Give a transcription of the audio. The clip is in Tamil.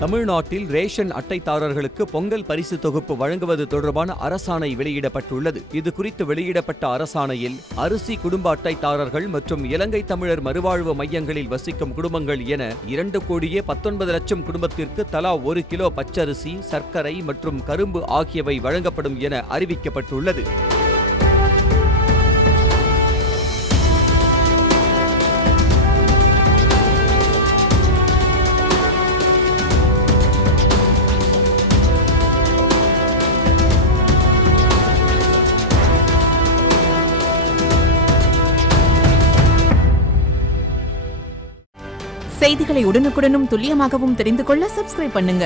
தமிழ்நாட்டில் ரேஷன் அட்டைதாரர்களுக்கு பொங்கல் பரிசு தொகுப்பு வழங்குவது தொடர்பான அரசாணை வெளியிடப்பட்டுள்ளது. இதுகுறித்து வெளியிடப்பட்ட அரசாணையில் அரிசி குடும்ப அட்டைதாரர்கள் மற்றும் இலங்கை தமிழர் மறுவாழ்வு மையங்களில் வசிக்கும் குடும்பங்கள் என 2,19,00,000 குடும்பத்திற்கு தலா 1 கிலோ பச்சரிசி, சர்க்கரை மற்றும் கரும்பு ஆகியவை வழங்கப்படும் என அறிவிக்கப்பட்டுள்ளது. செய்திகளை உடனுக்குடனும் துல்லியமாகவும் தெரிந்து கொள்ள சப்ஸ்கிரைப் பண்ணுங்க.